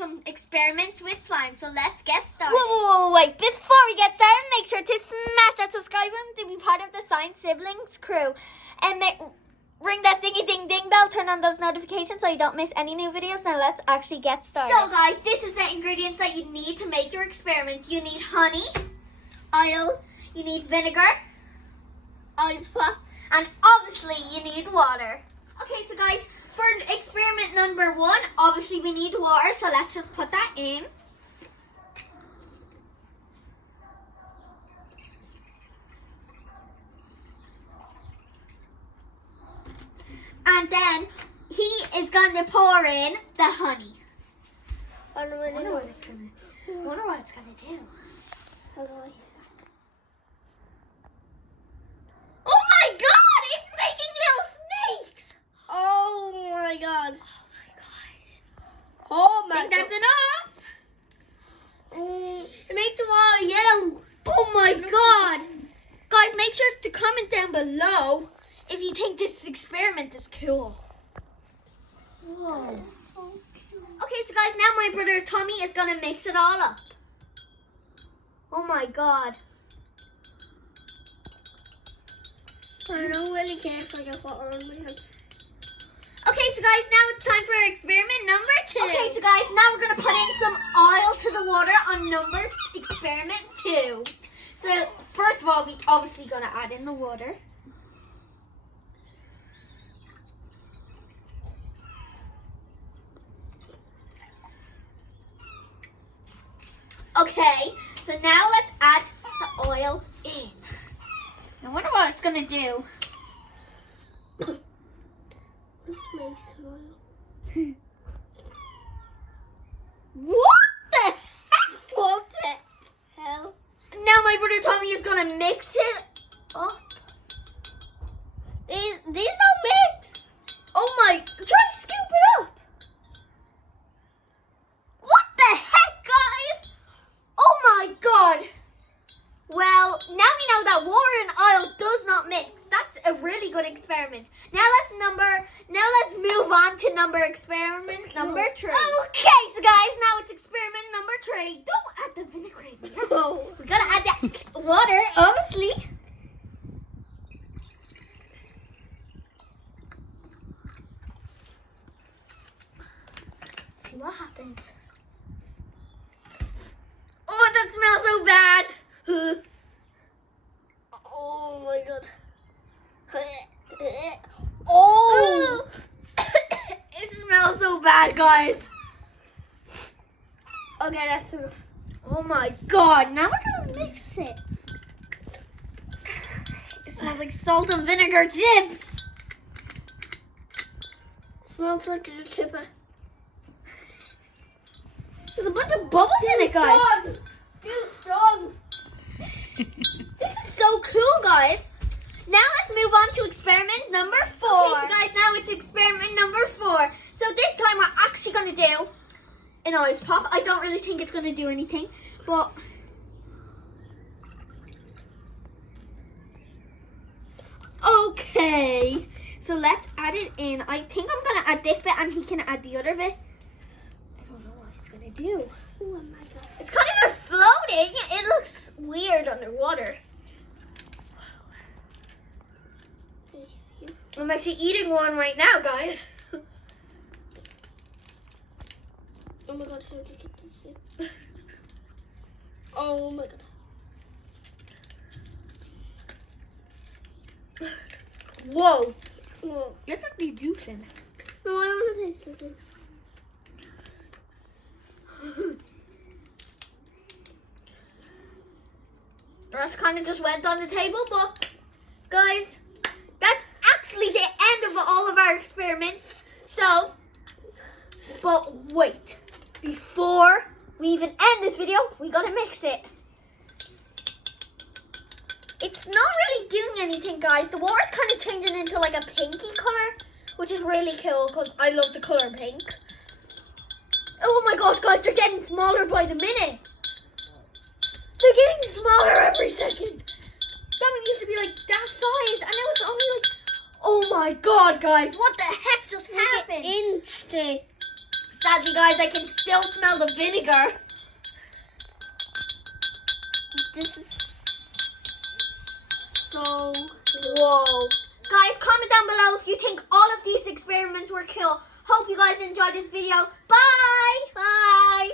some experiments with slime. So let's get started. Whoa, wait. Before we get started, make sure to smash that subscribe button to be part of the Science Siblings crew. And ring that dingy ding ding bell, turn on those notifications so you don't miss any new videos. Now let's actually get started. So guys, this is the ingredients that you need to make your experiment. You need honey, oil, you need vinegar, ice pop, and obviously you need water. Okay, so guys, for experiment number 1, obviously we need water, so let's just put that in. And then he is going to pour in the honey. I wonder what it's gonna do. Oh my god, it's making little snakes! Oh my god. Oh my gosh. Oh my Think that's enough? It makes the water yellow. Oh my god. Guys, make sure to comment down below if you think this experiment is cool. Whoa. So cute. Okay, so guys, now my brother Tommy is gonna mix it all up. Oh my god. I don't really care for the water on my hands. Okay, so guys, now it's time for experiment number 2. Okay, so guys, now we're gonna put in some oil to the water on experiment 2. So first of all, we obviously gonna add in the water. Okay, so now let's add the oil in. I wonder what it's gonna do. What's my soil? What the heck? What the hell? Now my brother Tommy is gonna mix it up. These don't mix. Oh my, try to scoop it up. What the heck, guys? Oh my god. Well, now we know that water and oil does not mix. That's a really good experiment. Now let's move on to experiment number 3. Okay, so guys, now it's experiment number 3. Don't add the vinaigrette yet. No. We gotta add the water, obviously. Let's see what happens. Oh, that smells so bad. Oh my god. Oh. It smells so bad, guys. Okay, that's enough. Oh my god, now we're gonna mix it. It smells like salt and vinegar chips. Smells like a chipper. There's a bunch of bubbles in it, guys. Too strong. This is so cool, guys. Now let's move on to experiment number 4. Okay, so guys, now it's experiment number 4. So this time we're actually gonna do an ice pop. I don't really think it's gonna do anything, but okay. So let's add it in. I think I'm gonna add this bit and he can add the other bit. I don't know what it's gonna do. Oh my god. It's kind of floating. It looks weird underwater. I'm actually eating one right now, guys. Oh my god, how did you get this in? Oh my god. Whoa. Whoa. That's actually juicing. No, I want to taste this. The rest kind of just went on the table, but guys, that's actually the end of all of our experiments. So, but wait, before we even end this video, we gotta mix it. It's not really doing anything, guys. The water's kind of changing into like a pinky color, which is really cool because I love the color pink. Oh my gosh, guys, they're getting smaller by the minute. They're getting smaller every second. That one used to be like that size, and now it's only like, oh my god, guys, what the heck just happened? Inch Sadly, guys, I can still smell the vinegar. This is so. Whoa. Guys, comment down below if you think all of these experiments were cool. Hope you guys enjoyed this video. Bye. Bye.